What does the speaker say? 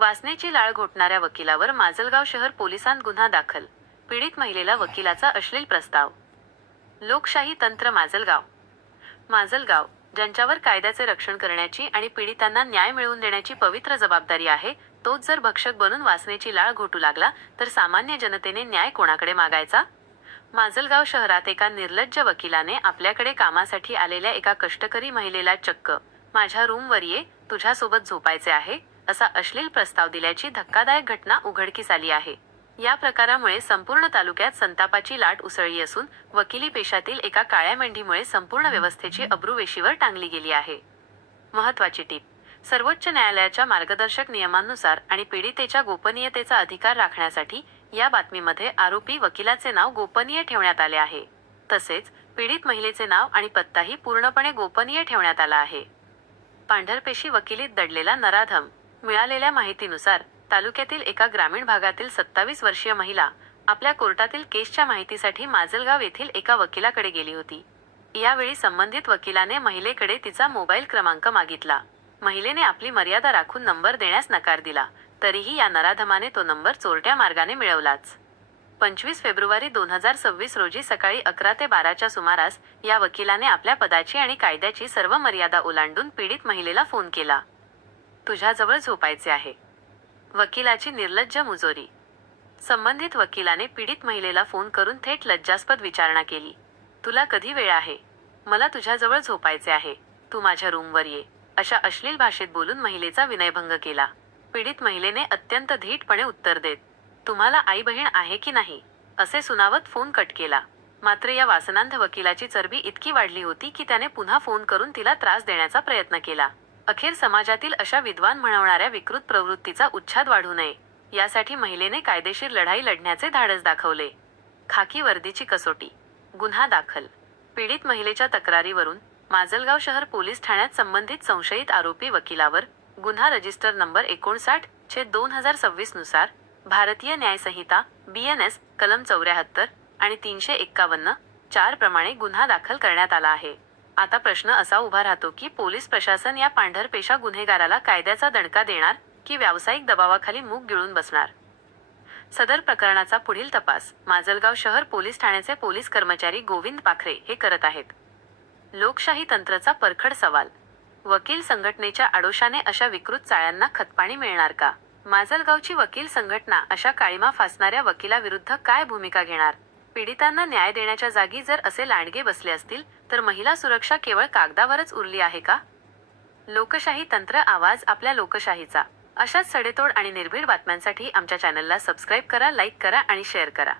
वासनेची लाळ घोटणाऱ्या वकिलावर माजलगाव शहर पोलिसांत गुन्हा दाखल. पीडित महिलेला वकिलाचा अश्लील प्रस्ताव. लोकशाही तंत्र माजलगाव. माजलगाव, ज्यांच्यावर कायद्याचे रक्षण करण्याची आणि पीडितांना न्याय मिळवून देण्याची पवित्र जबाबदारी आहे, तोच जर भक्षक बनून वासनेची लाळ घोटू लागला तर सामान्य जनतेने न्याय कोणाकडे मागायचा? माजलगाव शहरात एका निर्लज्ज वकिलाने आपल्याकडे कामासाठी आलेल्या एका कष्टकरी महिलेला चक्क "माझ्या रूमवर ये, तुझ्यासोबत झोपायचे आहे" असा अश्लील प्रस्ताव दिल्याची धक्कादायक घटना उघडकीस आली आहे. या प्रकारामुळे संपूर्ण तालुक्यात संतापाची लाट उसळली असून वकिली पेशातील एका काळ्या मेंढीमुळे संपूर्ण व्यवस्थेची अब्रू वेशीवर टांगली गेली आहे. महत्त्वाची टीप: सर्वोच्च न्यायालयाच्या मार्गदर्शक नियमांनुसार आणि पीडितेच्या गोपनीयतेचा अधिकार राखण्यासाठी या बातमीमध्ये आरोपी वकिलाचे नाव गोपनीय ठेवण्यात आले आहे. तसेच पीडित महिलेचे नाव आणि पत्ताही पूर्णपणे गोपनीय ठेवण्यात आला आहे. पांढरपेशी वकिलीत दडलेला नराधम. मिळालेल्या माहितीनुसार तालुक्यातील एका ग्रामीण भागातील 27 वर्षीय महिला आपल्या कोर्टातील केसच्या माहितीसाठी माजलगाव येथील एका वकिलाकडे गेली होती. यावेळी संबंधित वकिलाने महिलेकडे तिचा मोबाईल क्रमांक मागितला. महिलेने आपली मर्यादा राखून नंबर देण्यास नकार दिला, तरीही या नराधमाने तो नंबर चोरट्या मार्गाने मिळवलाच. 25 फेब्रुवारी 2026 रोजी सकाळी 11 ते 12च्या सुमारास या वकिलाने आपल्या पदाची आणि कायद्याची सर्व मर्यादा ओलांडून पीडित महिलेला फोन केला. "तुझ्याजवळ झोपायचे आहे." वकिलाची निर्लज्ज मुजोरी. संबंधित वकिलाने पीडित महिलेला फोन करून थेट लज्जास्पद विचारणा केली. "तुला कधी वेळ आहे? मला तुझ्याजवळ झोपायचे आहे. तू माझ्या रूमवर ये" अशा अश्लील भाषेत बोलून महिलेचा विनयभंग केला. पीडित महिलेने अत्यंत धीटपणे उत्तर देत, "तुम्हाला आई बहीण आहे की नाही?" असे सुनावत फोन कट केला. मात्र या वासनांध वकिलाची चरबी इतकी वाढली होती की त्याने पुन्हा फोन करून तिला त्रास देण्याचा प्रयत्न केला. अखेर समाजातील अशा विद्वान म्हणवणाऱ्या विकृत प्रवृत्तीचा उच्छाद वाढू नये यासाठी महिलेने कायदेशीर लढाई लढण्याचे धाडस दाखवले. खाकी वर्दीची कसोटी. गुन्हा दाखल. पीडित महिलेच्या तक्रारीवरून माजलगाव शहर पोलीस ठाण्यात संबंधित संशयित आरोपी वकिलावर गुन्हा रजिस्टर नंबर 59/2026 नुसार भारतीय न्याय संहिता BNS कलम 74 आणि 351(4) प्रमाणे गुन्हा दाखल करण्यात आला आहे. आता प्रश्न असा उभा राहतो की पोलीस प्रशासन या पांढरपेशा गुन्हेगाराला कायद्याचा दणका देणार की व्यावसायिक दबावाखाली मूग गिळून बसणार? सदर प्रकरणाचा पुढील तपास माजलगाव शहर पोलीस ठाण्याचे पोलीस कर्मचारी गोविंद पाखरे हे करत आहेत. लोकशाही तंत्रचा परखड सवाल. वकील संघटनेच्या आडोशाने अशा विकृत चाळ्यांना खतपाणी मिळणार का? माजलगावची वकील संघटना अशा काळिमा फासणाऱ्या वकिलाविरुद्ध काय भूमिका घेणार? पीडितांना न्याय देण्याच्या जागी जर असे लांडगे बसले असतील तर महिला सुरक्षा केवळ कागदावरच उरली आहे का? लोकशाही तंत्र, आवाज आपल्या लोकशाहीचा. अशाच सडेतोड आणि निर्भीड बातम्यांसाठी आमच्या चॅनलला सबस्क्राईब करा, लाईक करा आणि शेअर करा.